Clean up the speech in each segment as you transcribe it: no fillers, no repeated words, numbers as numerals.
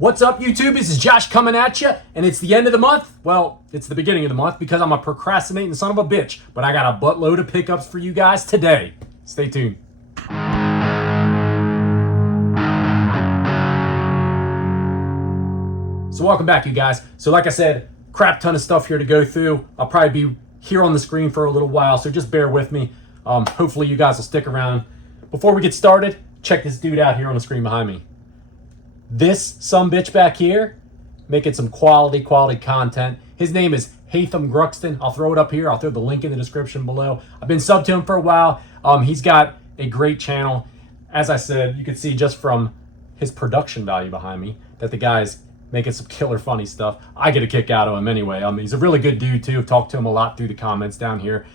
What's up, YouTube? This is Josh coming at you, and it's the end of the month. Well, it's the beginning of the month because I'm a procrastinating son of a bitch, but I got a buttload of pickups for you guys today. Stay tuned. So welcome back, you guys. So like I said, crap ton of stuff here to go through. I'll probably be here on the screen for a little while, so just bear with me. Hopefully you guys will stick around. Before we get started, check this dude out here on the screen behind me. This sumbitch back here, making some quality content. His name is Hatham Gruxton. I'll throw it up here. I'll throw the link in the description below. I've been subbed to him for a while. He's got a great channel. As I said, you can see just from his production value behind me that the guy's making some killer funny stuff. I get a kick out of him anyway. He's a really good dude too. I've talked to him a lot through the comments down here.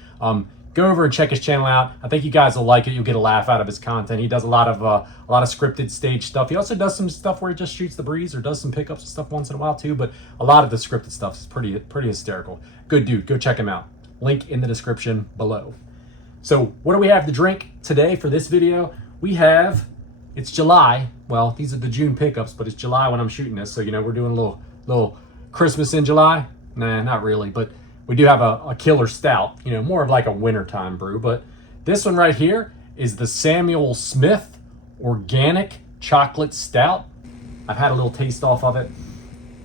Go over and check his channel out. I think you guys will like it. You'll get a laugh out of his content. He does a lot of scripted stage stuff. He also does some stuff where he just shoots the breeze or does some pickups and stuff once in a while too. But a lot of the scripted stuff is pretty hysterical. Good dude. Go check him out. Link in the description below. So what do we have to drink today for this video? We have, it's July. Well, these are the June pickups, but it's July when I'm shooting this. So, you know, we're doing a little Christmas in July. Nah, not really, but we do have a killer stout, you know, more of like a wintertime brew. But this one right here is the Samuel Smith Organic Chocolate Stout. I've had a little taste off of it.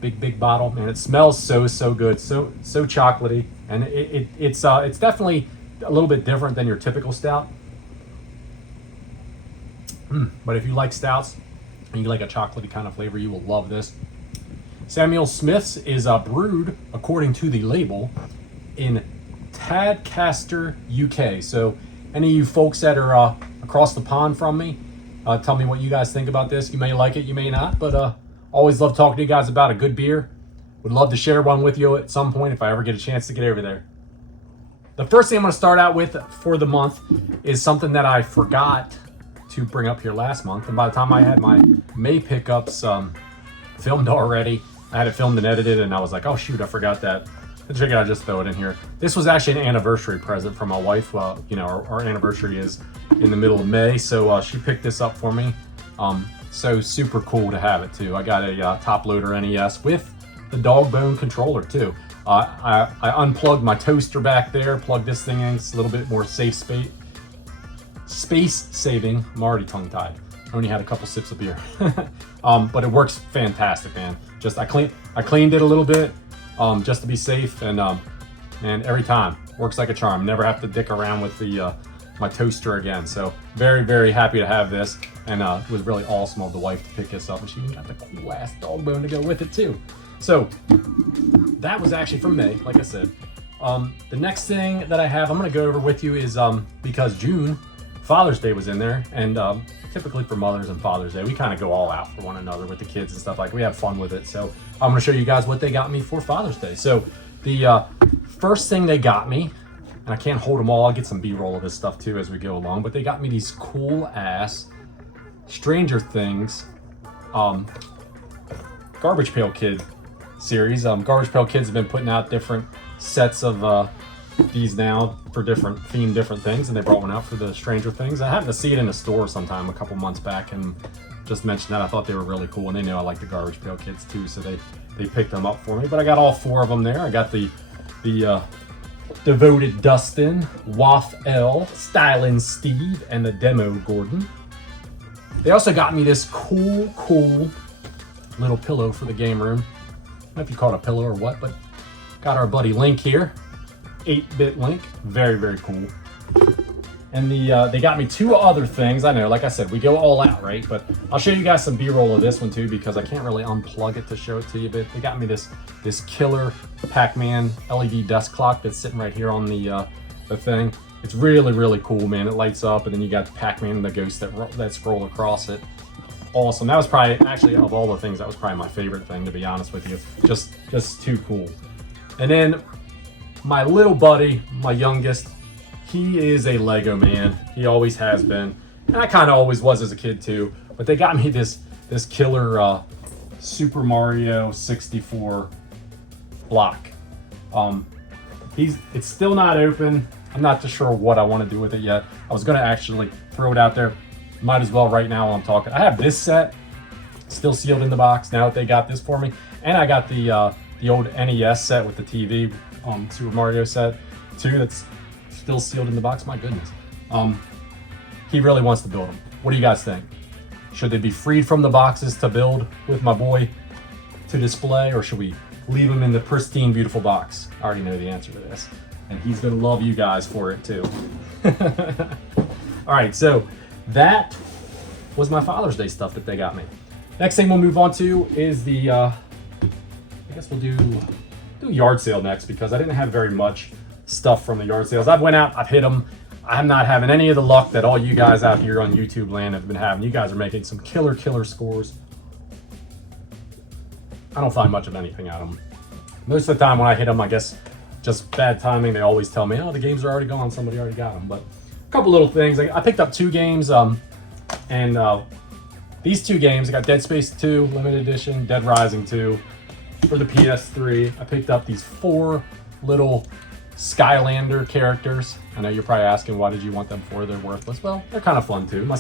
Big bottle, man. It smells so good, so chocolatey, and it's definitely a little bit different than your typical stout. But if you like stouts and you like a chocolatey kind of flavor, you will love this. Samuel Smith's is brewed, according to the label, in Tadcaster, UK. So any of you folks that are across the pond from me, tell me what you guys think about this. You may like it, you may not, but always love talking to you guys about a good beer. Would love to share one with you at some point if I ever get a chance to get over there. The first thing I'm going to start out with for the month is something that I forgot to bring up here last month. And by the time I had my May pickups filmed already, I had it filmed and edited, and I was like, oh shoot, I forgot that. I figured I'd just throw it in here. This was actually an anniversary present from my wife. You know, our anniversary is in the middle of May, so she picked this up for me. So super cool to have it too. I got a top loader NES with the dog bone controller too. I unplugged my toaster back there, plugged this thing in. It's a little bit more space saving. I'm already tongue tied. I only had a couple sips of beer. But it works fantastic, man. Just I cleaned it a little bit just to be safe, and every time works like a charm. Never have to dick around with the my toaster again. So very happy to have this, and it was really awesome of the wife to pick this up, and she even got the cool ass dog bone to go with it too. So that was actually from May, like I said. The next thing that I have, I'm gonna go over with you is because June, Father's Day was in there, and typically for Mother's and Father's Day, we kind of go all out for one another with the kids and stuff. Like, we have fun with it. So I'm gonna show you guys what they got me for Father's Day. So the first thing they got me, and I can't hold them all, I'll get some B-roll of this stuff too as we go along, but they got me these cool ass Stranger Things Garbage Pail Kid series. Garbage Pail Kids have been putting out different sets of these now for different things, and they brought one out for the Stranger Things. I happened to see it in a store sometime a couple months back and just mentioned that. I thought they were really cool, and they know I like the Garbage Pail Kids too, so they picked them up for me. But I got all four of them there. I got the Devoted Dustin, Waff L, Stylin' Steve, and the Demo Gordon. They also got me this cool little pillow for the game room. I don't know if you call it a pillow or what, but got our buddy Link here. 8-bit Link, very cool. And they got me two other things. I know, like I said, we go all out, right? But I'll show you guys some B-roll of this one too, because I can't really unplug it to show it to you. But they got me this killer Pac-Man LED desk clock that's sitting right here on the thing. It's really cool, man. It lights up, and then you got the Pac-Man and the ghost that scroll across it. Awesome. That was probably, actually, of all the things, that was probably my favorite thing, to be honest with you. Just too cool. And then my little buddy, my youngest, he is a Lego man. He always has been, and I kind of always was as a kid too. But they got me this killer Super Mario 64 block. It's still not open. I'm not too sure what I want to do with it yet. I was gonna actually throw it out there. Might as well right now while I'm talking. I have this set, Still sealed in the box now that they got this for me. And I got the old NES set with the TV, Super Mario set too, that's still sealed in the box. My goodness. He really wants to build them. What do you guys think? Should they be freed from the boxes to build with my boy to display, or should we leave them in the pristine, beautiful box? I already know the answer to this, and he's gonna love you guys for it too. All right, so that was my Father's Day stuff that they got me. Next thing we'll move on to is the, I guess we'll do yard sale next, because I didn't have very much stuff from the yard sales. I've went out, I've hit them. I'm not having any of the luck that all you guys out here on YouTube land have been having. You guys are making some killer scores. I don't find much of anything out of them. Most of the time when I hit them, I guess just bad timing. They always tell me, oh, the games are already gone. Somebody already got them. But a couple little things. I picked up 2 games, and these 2 games, I got Dead Space 2 Limited Edition, Dead Rising 2 for the PS3. I picked up these 4 little Skylander characters. I know you're probably asking, why did you want them for? They're worthless. Well, they're kind of fun too. My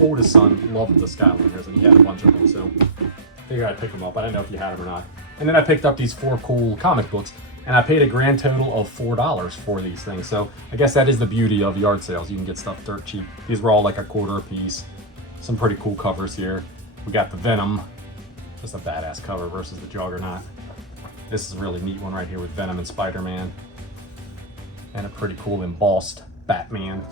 oldest son loved the Skylanders, and he had a bunch of them, so I figured I'd pick them up. I didn't know if you had them or not. And then I picked up these 4 cool comic books, and I paid a grand total of $4 for these things. So I guess that is the beauty of yard sales. You can get stuff dirt cheap. These were all like $1 a piece. Some pretty cool covers here. We got the Venom, just a badass cover versus the Juggernaut. This is a really neat one right here with Venom and Spider-Man. And a pretty cool embossed Batman.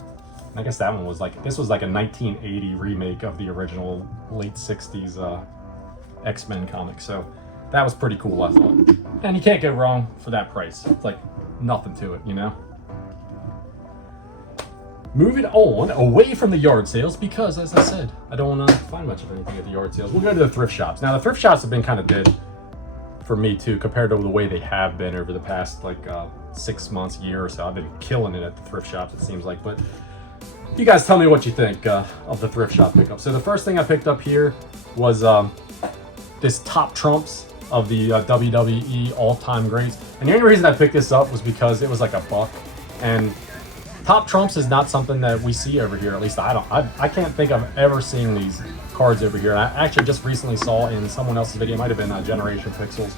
And I guess that one was this was like a 1980 remake of the original late 60s X-Men comic. So that was pretty cool, I thought. And you can't go wrong for that price. It's like nothing to it, you know? Moving on away from the yard sales, because as I said, I don't want to find much of anything at the yard sales. We'll go to the thrift shops. Now the thrift shops have been kind of dead for me too, compared to the way they have been over the past 6 months, year or so. I've been killing it at the thrift shops, it seems like. But you guys tell me what you think of the thrift shop pickup. So the first thing I picked up here was this Top Trumps of the WWE all-time greats. And the only reason I picked this up was because it was like $1. And Top Trumps is not something that we see over here. At least I can't think of ever seeing these cards over here. And I actually just recently saw in someone else's video, it might have been Generation Pixels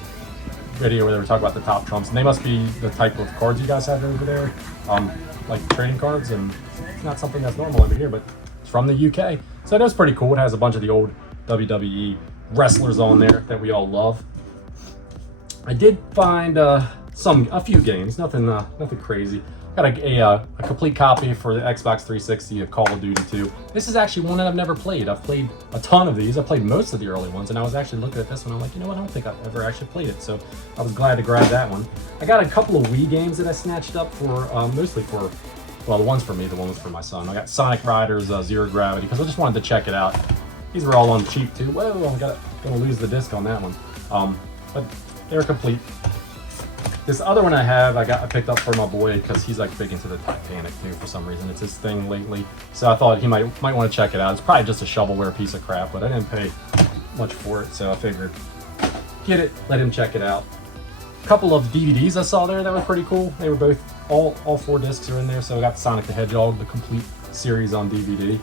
video, where they were talking about the Top Trumps. And they must be the type of cards you guys have over there, like trading cards. And it's not something that's normal over here, but it's from the UK. So it is pretty cool. It has a bunch of the old WWE wrestlers on there that we all love. I did find a few games, nothing crazy. Got a complete copy for the Xbox 360 of Call of Duty 2. This is actually one that I've never played. I've played a ton of these. I played most of the early ones, and I was actually looking at this one. I'm like, you know what? I don't think I've ever actually played it. So I was glad to grab that one. I got a couple of Wii games that I snatched up for, mostly for, well, the one's for me, the one was for my son. I got Sonic Riders Zero Gravity, because I just wanted to check it out. These were all on cheap too. Whoa, I'm gonna lose the disc on that one. But they're complete. This other one I picked up for my boy, because he's like big into the Titanic too for some reason. It's his thing lately. So I thought he might want to check it out. It's probably just a shovelware piece of crap, but I didn't pay much for it, so I figured get it, let him check it out. A couple of DVDs I saw there that were pretty cool. They were both, all 4 discs are in there. So I got the Sonic the Hedgehog, the complete series on DVD.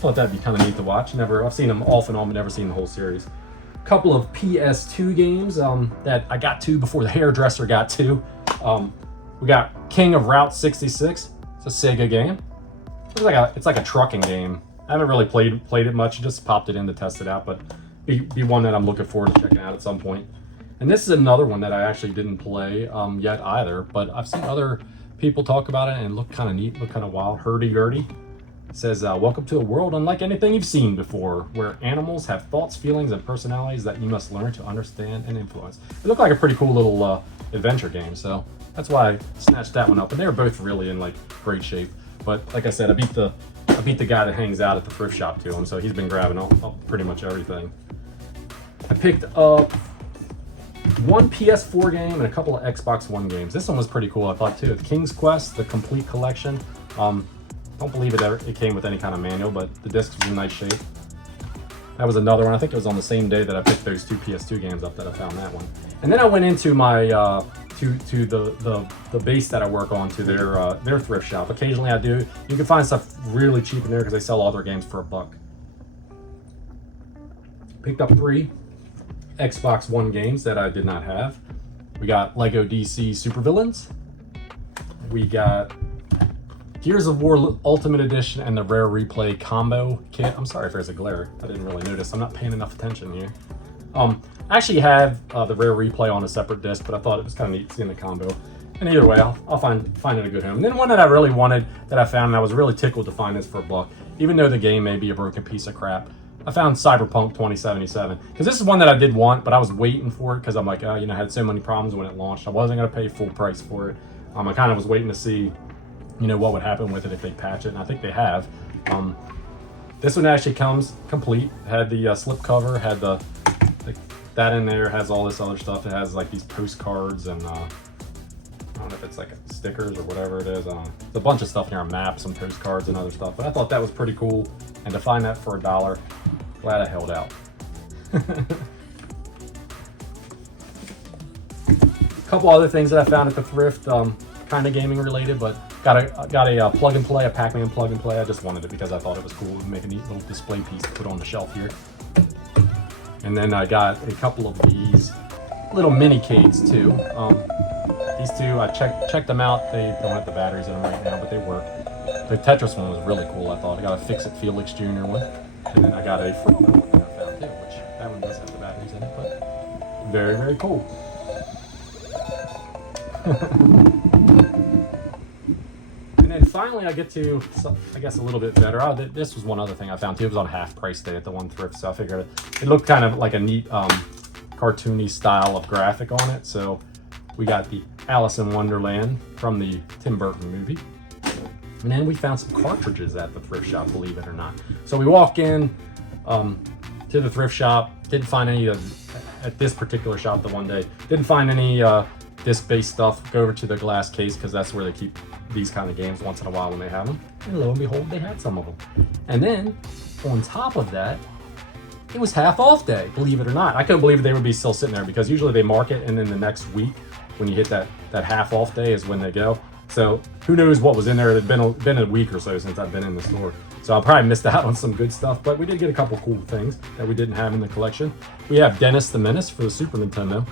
Thought that'd be kind of neat to watch. I've seen them off and on, but never seen the whole series. Couple of PS2 games that I got to before the hairdresser got to. We got King of Route 66. It's a Sega game. It's like a trucking game. I haven't really played it much. Just popped it in to test it out, but be one that I'm looking forward to checking out at some point. And this is another one that I actually didn't play yet either, but I've seen other people talk about it and look kind of neat, look kind of wild. Hurdy-gurdy. It says, welcome to a world unlike anything you've seen before, where animals have thoughts, feelings, and personalities that you must learn to understand and influence. It looked like a pretty cool little adventure game, so that's why I snatched that one up. And they were both really in great shape. But like I said, I beat the guy that hangs out at the thrift shop to him, so he's been grabbing all pretty much everything. I picked up one PS4 game and a couple of Xbox One games. This one was pretty cool, I thought too. King's Quest, the complete collection. Don't believe it came with any kind of manual, but the disc was in nice shape. That was another one. I think it was on the same day that I picked those 2 PS2 games up that I found that one. And then I went into my to the base that I work on, to their thrift shop. Occasionally I do. You can find stuff really cheap in there because they sell all their games for $1. Picked up 3 Xbox One games that I did not have. We got Lego DC Supervillains. We got Gears of War Ultimate Edition and the Rare Replay Combo Kit. I'm sorry if there's a glare. I didn't really notice. I'm not paying enough attention here. I actually have the Rare Replay on a separate disc, but I thought it was kind of neat seeing the combo. And either way, I'll find it a good home. And then one that I really wanted that I found, and I was really tickled to find this for $1, even though the game may be a broken piece of crap. I found Cyberpunk 2077 because this is one that I did want, but I was waiting for it because I'm like, I had so many problems when it launched. I wasn't gonna pay full price for it. I kind of was waiting to see, what would happen with it if they patch it, and I think they have. This one actually comes complete. It had the slip cover, had the that in there, has all this other stuff. It has like these postcards and I don't know if it's like stickers or whatever it is. There's a bunch of stuff here, maps, some postcards and other stuff. But I thought that was pretty cool, and to find that for $1, glad I held out. A couple other things that I found at the thrift, kind of gaming related, but got a plug and play, a Pac-Man plug and play. I just wanted it because I thought it was cool. It would make a neat little display piece to put on the shelf here. And then I got a couple of these little mini cades too. These two, I checked them out. They don't have the batteries in them right now, but they work. The Tetris one was really cool, I thought. I got a Fix It Felix Jr. one. And then I got a Fruit one that I found too, which that one does have the batteries in it, but very, very cool. And then finally I get to, I guess, a little bit better. This was one other thing I found too. It was on half price day at the one thrift, so I figured it looked kind of like a neat cartoony style of graphic on it. So we got the Alice in Wonderland from the Tim Burton movie. And then we found some cartridges at the thrift shop, believe it or not. So we walk in to the thrift shop, didn't find any at this particular shop the one day, didn't find any disc-based stuff. Go over to the glass case because that's where they keep these kind of games once in a while when they have them. And lo and behold, they had some of them. And then on top of that, it was half off day, believe it or not. I couldn't believe they would be still sitting there because usually they mark it and then the next week when you hit that half off day is when they go. So who knows what was in there. It had been a week or so since I've been in the store. So I probably missed out on some good stuff, but we did get a couple cool things that we didn't have in the collection. We have Dennis the Menace for the Super Nintendo.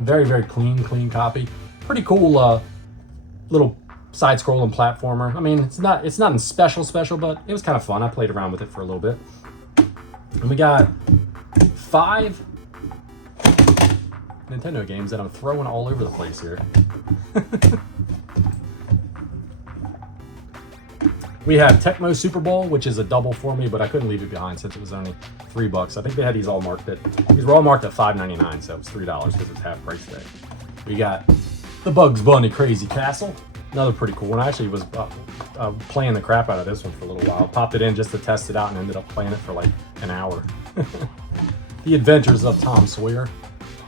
Very, very clean copy. Pretty cool little side-scrolling platformer. I mean, it's not in special, but it was kind of fun. I played around with it for a little bit. And we got 5 Nintendo games that I'm throwing all over the place here. We have Tecmo Super Bowl, which is a double for me, but I couldn't leave it behind since it was only $3. I think they had these all marked these were all marked at $5.99, so it was $3 because it's half price day. We got the Bugs Bunny Crazy Castle, another pretty cool one. I actually was playing the crap out of this one for a little while. Popped it in just to test it out and ended up playing it for like an hour. The Adventures of Tom Sawyer.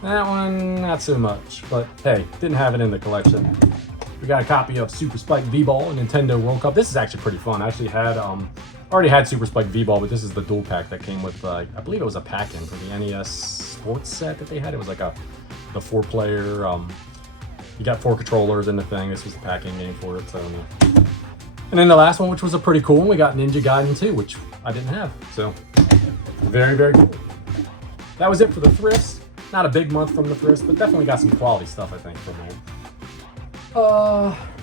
That one, not so much, but hey, didn't have it in the collection. We got a copy of Super Spike V-Ball and Nintendo World Cup. This is actually pretty fun. I actually had, already had Super Spike V-Ball, but this is the dual pack that came with, I believe it was a pack-in for the NES sports set that they had. It was like the 4-player, you got 4 controllers in the thing. This was the pack-in game for it, so. And then the last one, which was a pretty cool one, we got Ninja Gaiden 2, which I didn't have. So, very, very cool. That was it for the thrifts. Not a big month from the thrifts, but definitely got some quality stuff, I think, from there.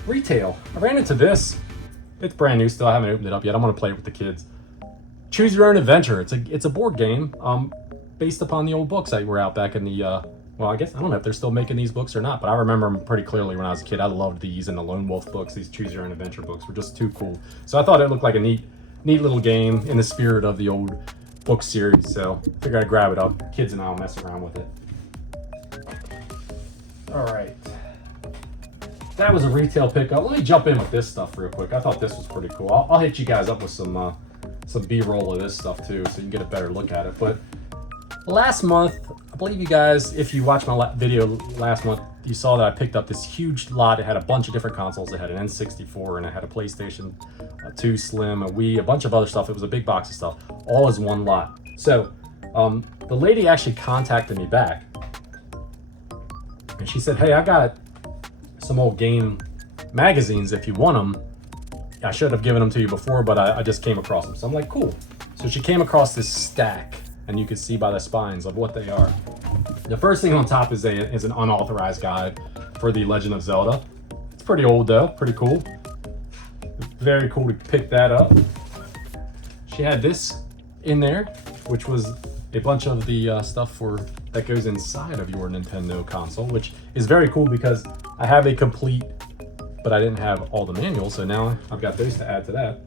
Retail. I ran into this. It's brand new still. I haven't opened it up yet. I'm gonna play it with the kids. Choose Your Own Adventure. It's a board game based upon the old books that were out back in the well, I guess I don't know if they're still making these books or not, but I remember them pretty clearly when I was a kid. I loved these, and the Lone Wolf books. These Choose Your Own Adventure books were just too cool. So I thought it looked like a neat little game in the spirit of the old book series. So I figured I'd grab it up. Kids and I'll mess around with it. All right. That was a retail pickup. Let me jump in with this stuff real quick. I thought this was pretty cool. I'll hit you guys up with some B-roll of this stuff too, so you can get a better look at it. But last month, I believe you guys, if you watched my video last month, you saw that I picked up this huge lot. It had a bunch of different consoles. It had an N64 and it had a PlayStation 2 Slim, a Wii, a bunch of other stuff. It was a big box of stuff, all as one lot. So the lady actually contacted me back, and she said, "Hey, I got some old game magazines if you want them. I should have given them to you before, but I just came across them." So I'm like, cool. So she came across this stack and you can see by the spines of what they are. The first thing on top is an unauthorized guide for The Legend of Zelda. It's pretty old though, pretty cool. Very cool to pick that up. She had this in there, which was a bunch of the stuff that goes inside of your Nintendo console, which is very cool because I have a complete, but I didn't have all the manuals, so now I've got those to add to that.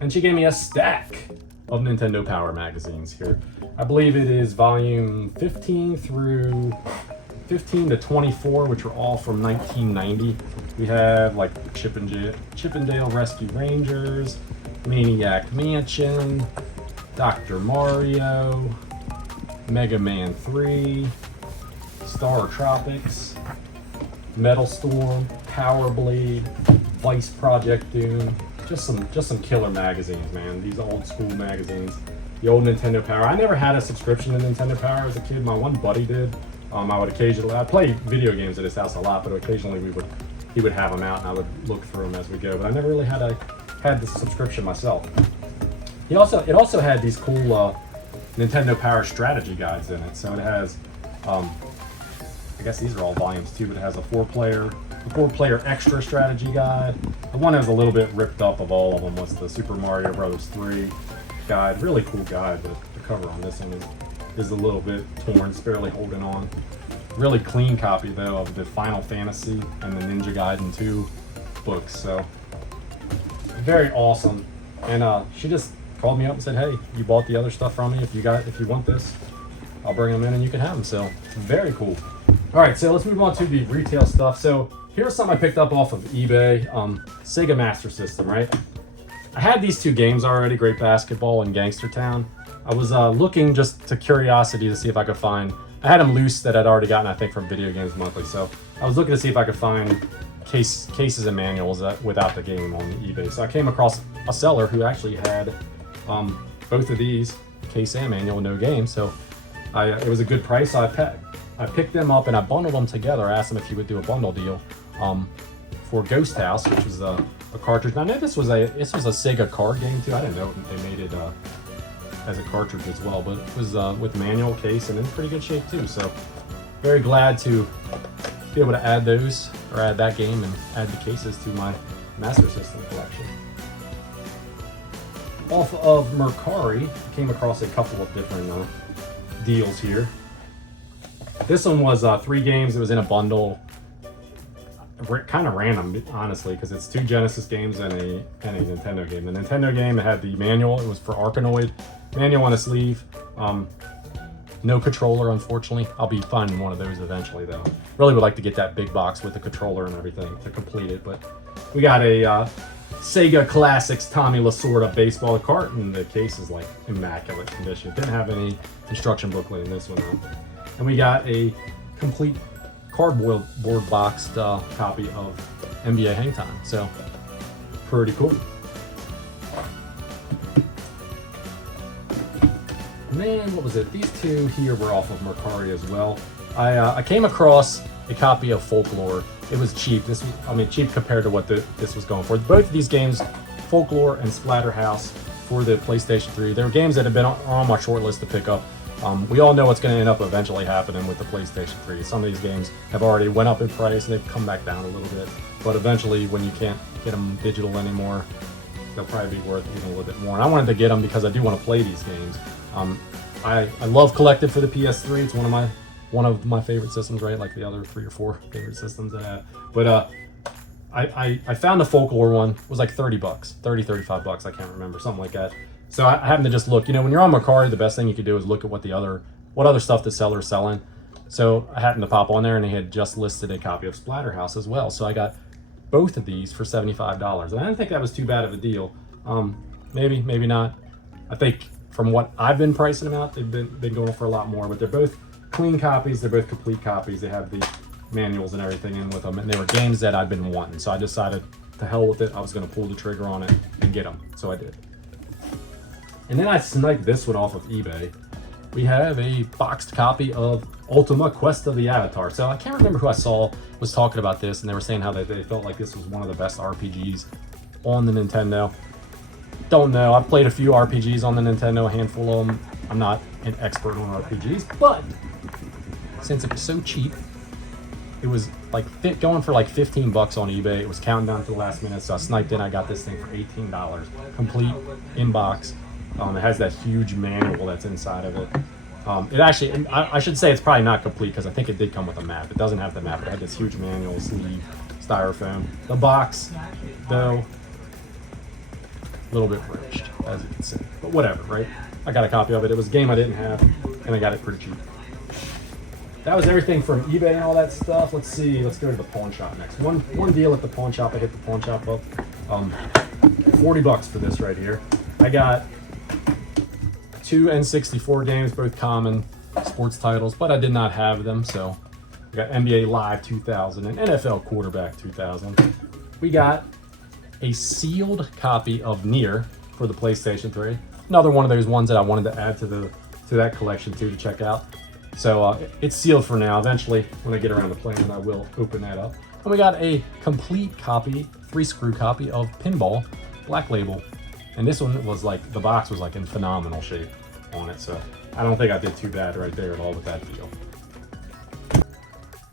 And she gave me a stack of Nintendo Power magazines here. I believe it is volume 15 to 24, which are all from 1990. We have like Chippendale Rescue Rangers, Maniac Mansion, Dr. Mario, Mega Man 3, Star Tropics, Metal Storm, Power Blade, Vice Project Doom. Just some killer magazines, man. These old school magazines. The old Nintendo Power. I never had a subscription to Nintendo Power as a kid. My one buddy did. I played video games at his house a lot, but occasionally he would have them out, and I would look through them as we go. But I never really had the subscription myself. It also had these cool Nintendo Power strategy guides in it. So it has, I guess these are all volumes too, but it has a four-player extra strategy guide. The one that was a little bit ripped up of all of them was the Super Mario Bros. 3 guide. Really cool guide, but the cover on this one is a little bit torn. It's barely holding on. Really clean copy though of the Final Fantasy and the Ninja Gaiden 2 books. So very awesome. And she just called me up and said, "Hey, you bought the other stuff from me. If you want this, I'll bring them in and you can have them." So very cool. All right, so let's move on to the retail stuff. So here's something I picked up off of eBay. Sega Master System, right? I had these two games already, Great Basketball and Gangster Town. I was looking just to curiosity to see if I could find, I had them loose that I'd already gotten, I think, from Video Games Monthly. So I was looking to see if I could find cases and manuals without the game on eBay. So I came across a seller who actually had both of these, case and manual, no game. So it was a good price. So I picked them up and I bundled them together. I asked him if he would do a bundle deal for Ghost House, which was a cartridge. Now, I know this was a Sega card game too. I didn't know they made it as a cartridge as well, but it was with manual case and in pretty good shape too. So very glad to be able to add those, or add that game and add the cases to my Master System collection. Off of Mercari, I came across a couple of different deals here. This one was 3 games. It was in a bundle. Kind of random, honestly, because it's 2 Genesis games and a Nintendo game. The Nintendo game, it had the manual. It was for Arkanoid. Manual on a sleeve. No controller, unfortunately. I'll be finding one of those eventually, though. Really would like to get that big box with the controller and everything to complete it. But we got a Sega Classics Tommy Lasorda baseball cart, and the case is like immaculate condition. Didn't have any instruction booklet in this one, though. And we got a complete cardboard boxed copy of NBA Hang Time. So pretty cool. And then what was it? These two here were off of Mercari as well. I came across a copy of Folklore. It was cheap. Cheap compared to what this was going for. Both of these games, Folklore and Splatterhouse, for the PlayStation 3. They were games that have been on my short list to pick up. We all know what's going to end up eventually happening with the PlayStation 3. Some of these games have already went up in price and they've come back down a little bit. But eventually, when you can't get them digital anymore, they'll probably be worth even a little bit more. And I wanted to get them because I do want to play these games. I love Collective for the PS3. It's one of my favorite systems, right? Like the other 3 or 4 favorite systems I have. But I found the Folklore one. It was like $30, $35. I can't remember, something like that. So I happened to just look. You know, when you're on Mercari, the best thing you can do is look at what other stuff the seller's selling. So I happened to pop on there, and they had just listed a copy of Splatterhouse as well. So I got both of these for $75, and I didn't think that was too bad of a deal. Maybe not. I think from what I've been pricing them out, they've been going for a lot more. But they're both clean copies. They're both complete copies. They have the manuals and everything in with them, and they were games that I've been wanting. So I decided, to hell with it. I was going to pull the trigger on it and get them. So I did. And then I sniped this one off of eBay. We have a boxed copy of Ultima Quest of the Avatar. So I can't remember who I saw was talking about this, and they were saying how they felt like this was one of the best RPGs on the Nintendo. Don't know. I've played a few RPGs on the Nintendo, a handful of them. I'm not an expert on RPGs, but since it was so cheap, it was like going for like 15 bucks on eBay. It was counting down to the last minute, so I sniped in. I got this thing for $18, complete inbox. It has that huge manual that's inside of it. It actually, I should say it's probably not complete because I think it did come with a map. It doesn't have the map, but it had this huge manual, sleeve, styrofoam. The box, though, a little bit wrenched, as you can see. But whatever, right? I got a copy of it. It was a game I didn't have, and I got it pretty cheap. That was everything from eBay and all that stuff. Let's see. Let's go to the pawn shop next. One deal at the pawn shop. I hit the pawn shop up. 40 bucks for this right here. I got 2 N64 games, both common sports titles, but I did not have them. So we got NBA Live 2000 and NFL Quarterback 2000. We got a sealed copy of Nier for the PlayStation 3. Another one of those ones that I wanted to add to that collection too, to check out. So it's sealed for now. Eventually, when I get around to playing, I will open that up. And we got a complete copy, 3-screw copy of Pinball Black Label. And this one was like, the box was like in phenomenal shape on it. So I don't think I did too bad right there at all with that deal.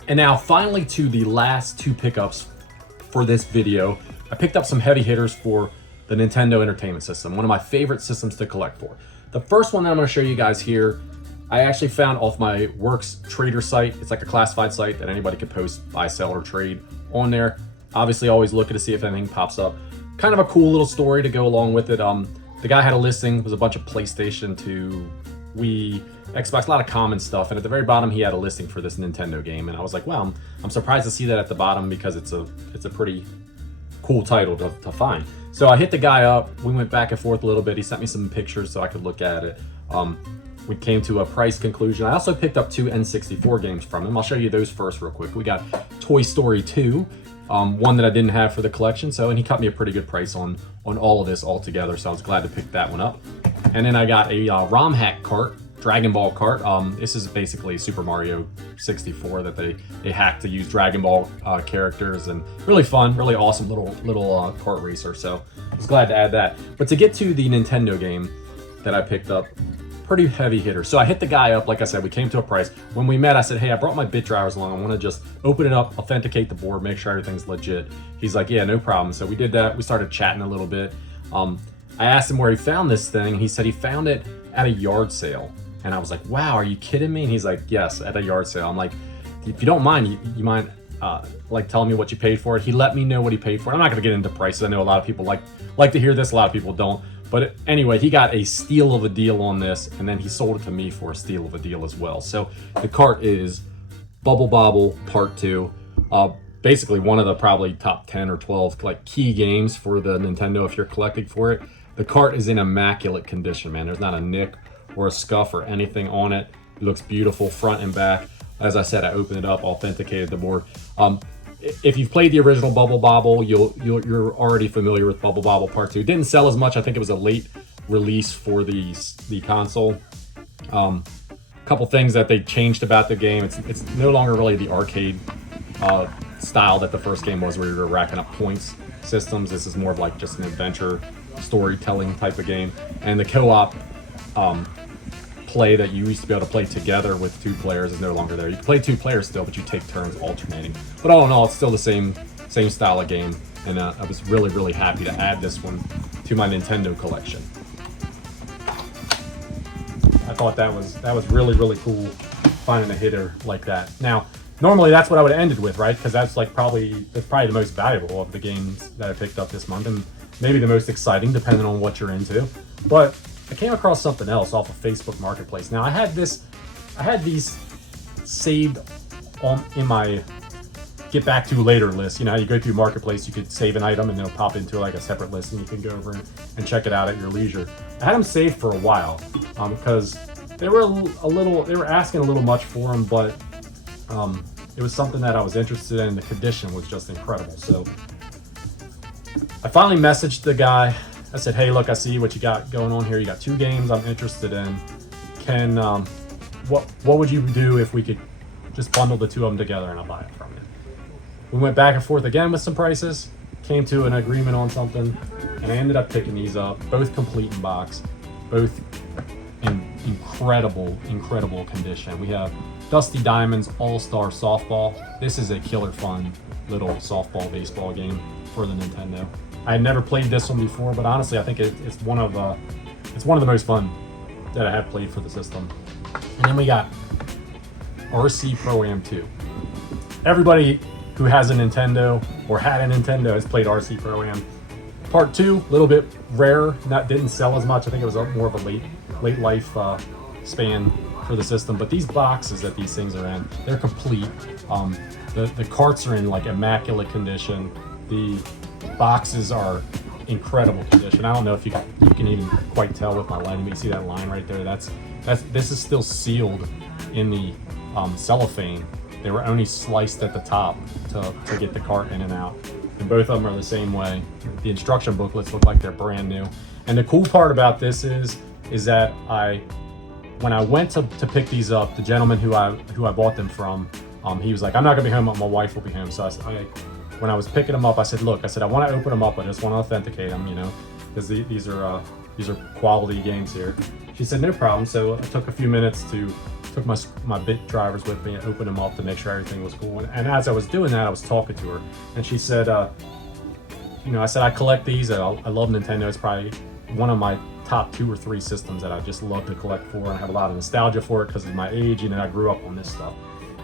And now finally to the last 2 pickups for this video. I picked up some heavy hitters for the Nintendo Entertainment System, one of my favorite systems to collect for. The first one that I'm going to show you guys here, I actually found off my Works Trader site. It's like a classified site that anybody could post, buy, sell, or trade on there. Obviously, always looking to see if anything pops up. Kind of a cool little story to go along with it. The guy had a listing. It was a bunch of PlayStation 2, Wii, Xbox, a lot of common stuff. And at the very bottom, he had a listing for this Nintendo game. And I was like, wow, I'm surprised to see that at the bottom because it's a pretty cool title to find. So I hit the guy up. We went back and forth a little bit. He sent me some pictures so I could look at it. We came to a price conclusion. I also picked up 2 N64 games from him. I'll show you those first real quick. We got Toy Story 2, one that I didn't have for the collection. And he cut me a pretty good price on all of this altogether. So I was glad to pick that one up. And then I got a ROM hack cart, Dragon Ball cart. This is basically Super Mario 64 that they hacked to use Dragon Ball characters, and really fun, really awesome little kart racer. So I was glad to add that. But to get to the Nintendo game that I picked up, pretty heavy hitter. So I hit the guy up. Like I said, we came to a price. When we met, I said, hey, I brought my bit drivers along. I want to just open it up, authenticate the board, make sure everything's legit. He's like, yeah, no problem. So we did that. We started chatting a little bit. I asked him where he found this thing. He said he found it at a yard sale. And I was like, wow, are you kidding me? And he's like, yes, at a yard sale. I'm like, if you don't mind, you mind like telling me what you paid for it? He let me know what he paid for it. I'm not going to get into prices. I know a lot of people like to hear this. A lot of people don't. But anyway, he got a steal of a deal on this, and then he sold it to me for a steal of a deal as well. So the cart is Bubble Bobble Part 2. Basically one of the probably top 10 or 12 like key games for the Nintendo if you're collecting for it. The cart is in immaculate condition, man. There's not a nick or a scuff or anything on it. It looks beautiful front and back. As I said, I opened it up, authenticated the board. If you've played the original Bubble Bobble, you're already familiar with Bubble Bobble Part 2. It didn't sell as much. I think it was a late release for the console. Couple things that they changed about the game. It's no longer really the arcade style that the first game was, where you were racking up points systems. This is more of like just an adventure storytelling type of game. And the co-op play that you used to be able to play together with 2 players is no longer there. You can play 2 players still, but you take turns alternating. But all in all, it's still the same style of game. And I was really, really happy to add this one to my Nintendo collection. I thought that was really, really cool finding a hitter like that. Now, normally that's what I would have ended with, right? Because that's probably the most valuable of the games that I picked up this month, and maybe the most exciting, depending on what you're into. But I came across something else off of Facebook Marketplace. Now I had these saved in my get back to later list. You know how you go through Marketplace, you could save an item and it'll pop into like a separate list, and you can go over and check it out at your leisure. I had them saved for a while because they were asking a little much for them, but it was something that I was interested in. The condition was just incredible. So I finally messaged the guy. I said, hey, look, I see what you got going on here. You got 2 games I'm interested in. What would you do if we could just bundle the 2 of them together and I'll buy it from you? We went back and forth again with some prices, came to an agreement on something, and I ended up picking these up, both complete in box, both in incredible condition. We have Dusty Diamonds All-Star Softball. This is a killer fun little softball baseball game for the Nintendo. I had never played this one before, but honestly, I think it's one of the most fun that I have played for the system. And then we got RC Pro-Am 2. Everybody who has a Nintendo or had a Nintendo has played RC Pro-Am. Part 2, a little bit rare, didn't sell as much. I think it was more of a late life span for the system. But these boxes that these things are in, they're complete. The carts are in like immaculate condition. The boxes are incredible condition. I don't know if you can even quite tell with my lighting. You see that line right there? This is still sealed in the cellophane. They were only sliced at the top to get the cart in and out. And both of them are the same way. The instruction booklets look like they're brand new. And the cool part about this is that when I went to pick these up, the gentleman who I bought them from, he was like, "I'm not gonna be home, my wife will be home." So when I was picking them up, I said, "Look," I said, "I want to open them up. I just want to authenticate them, because these are quality games here." She said, "No problem." So I took a few minutes took my bit drivers with me and opened them up to make sure everything was cool. And as I was doing that, I was talking to her, and she said, I said, "I collect these. I love Nintendo. It's probably one of my top 2 or 3 systems that I just love to collect for, and I have a lot of nostalgia for it because of my age. I grew up on this stuff."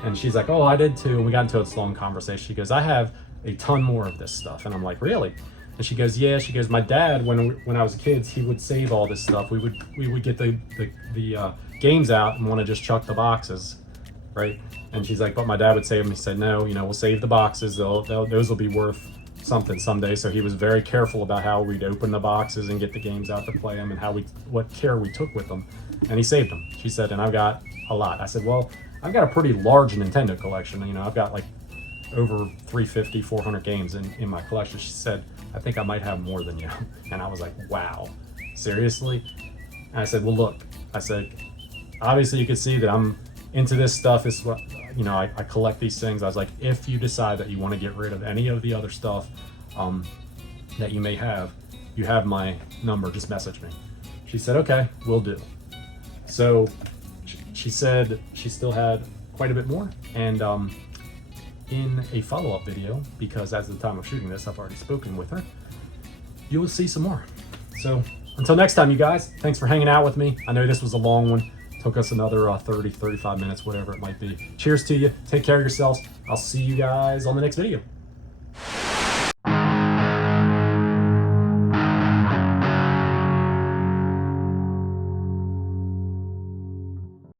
And she's like, "Oh, I did too." And we got into a long conversation. She goes, "I have a ton more of this stuff." And I'm like, "Really?" And she goes, "Yeah." She goes, "My dad, when I was kids, he would save all this stuff. We would get the games out and want to just chuck the boxes, right?" And she's like, "But my dad would save them." He said, "No, we'll save the boxes. Those will be worth something someday." So he was very careful about how we'd open the boxes and get the games out to play them, and what care we took with them. And he saved them. She said, "And I've got a lot." I said, "Well, I've got a pretty large Nintendo collection. I've got like over 350, 400 games in my collection." She said, "I think I might have more than you." And I was like, "Wow, seriously?" And I said, "Well, look," I said, "obviously you can see that I'm into this stuff. It's what, I collect these things." I was like, "If you decide that you want to get rid of any of the other stuff that you may have, you have my number, just message me." She said, "Okay, will do." So she said she still had quite a bit more, and in a follow-up video, because as of the time of shooting this, I've already spoken with her, you will see some more. So until next time, you guys, thanks for hanging out with me. I know this was a long one. Took us another 30, 35 minutes, whatever it might be. Cheers to you. Take care of yourselves. I'll see you guys on the next video.